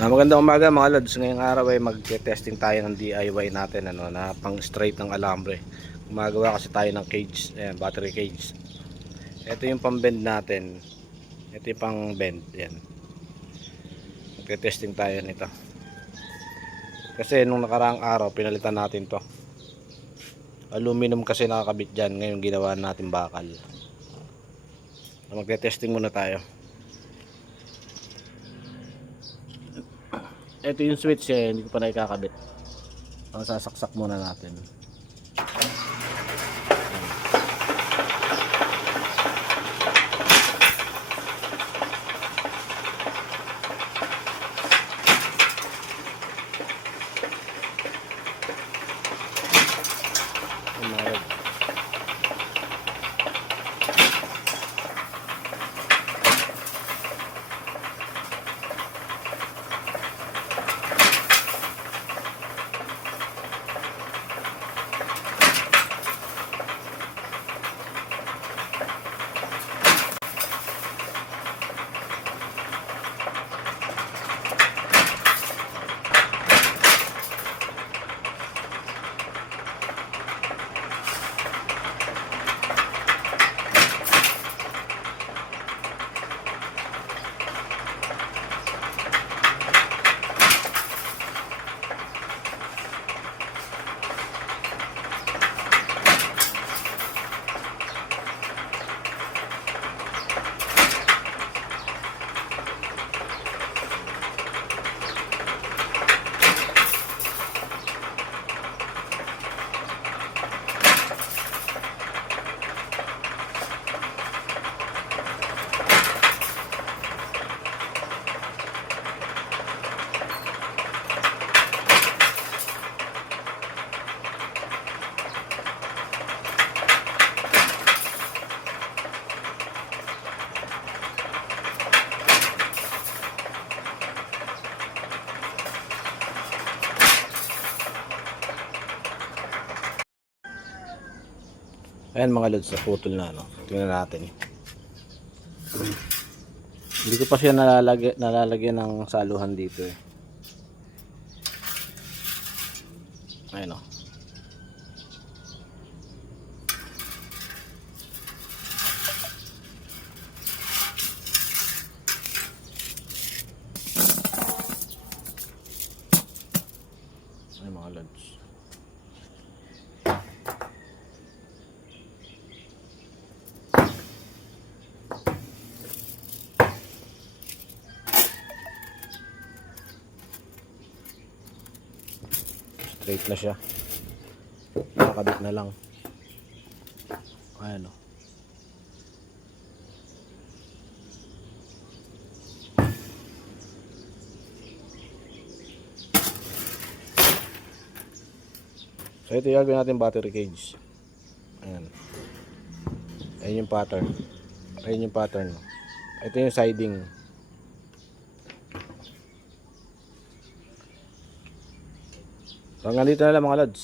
Magandang umaga mga lods. Ngayong araw ay mag-testing tayo ng DIY natin na pang straight ng alambre. Gumagawa kasi tayo ng cage, ayan, battery cage. Ito yung pang bend natin. Ito yung pang bend, ayan. Mag-testing tayo nito. Kasi nung nakaraang araw pinalitan natin to. Aluminum kasi nakakabit dyan. Ngayon ginawa natin bakal. Mag-testing muna tayo. Ito yung switch hindi ko pa nakikakabit. Sasaksak muna natin. Ayan mga lods, naputol na tingnan natin. Hindi ko pa siya nalalagyan ng saluhan dito Ayan Ayan mga lods. Straight na siya. Nakakabit na lang. Ayan So ito yung gagawin natin battery cage. Ayan. Ayan yung pattern. Ayan yung pattern. Ito yung siding. So hanggang dito na lang mga lods.